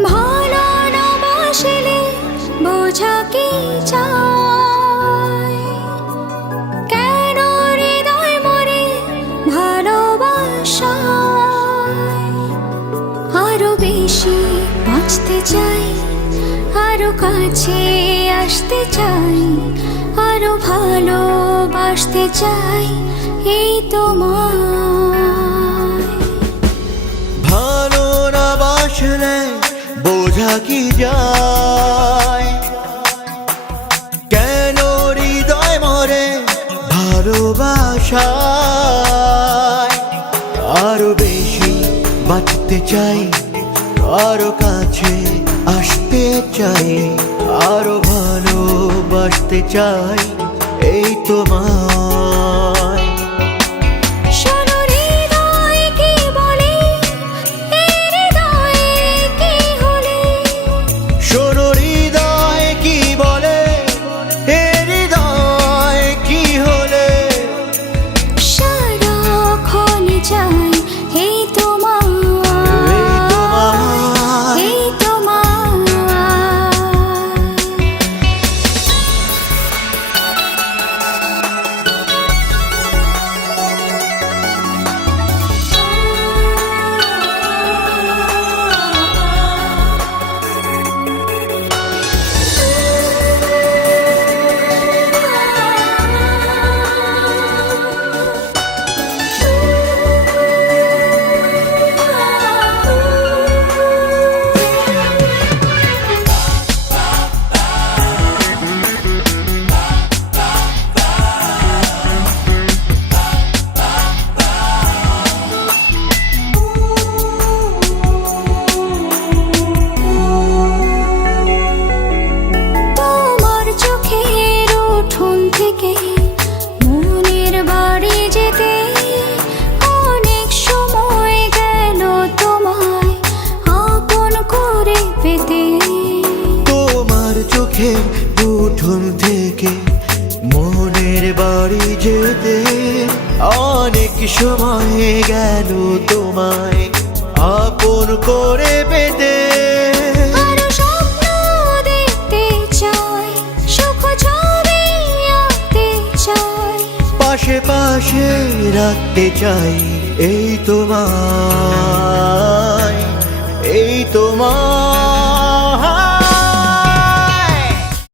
ভালো না বাসলে বোঝা কি চায়, কেন হৃদয় মরে ভালোবাসায়। আরো বেশি বাঁচতে চাই, আরো কাছে আসতে চাই, আরো ভালোবাসতে চাই এই তোমায়। ভালো না বাসলে বোঝা কি যায়, কেন হৃদয় মরে ভালোবাসায়। আরো বেশি বাঁচতে চাই, আরো কাছে আসতে চাই, আরো ভালোবাসতে চাই এই তোমায়। শোনো হৃদয় কি বলে, এই হৃদয়ে কি হলে। শোনো হৃদয় কি বলে, এ হৃদয় কি হলে। সারাক্ষণ চাই এই তোমায়, এই তোমায়। তোমার চোখের উঠোন থেকে মনের বাড়ি যেতে অনেক সময় গেল তোমায় আপন করে পেতে। তোমার চোখে উঠোন থেকে মনের বাড়ি যেতে অনেক সময় গেল তোমায় আপন করে পেতে। আরো স্বপ্ন দেখতে চাই, সুখ ছবি আঁকতে চাই, পাশে পাশে রাখতে চাই এই তোমায়, এই তোমায়।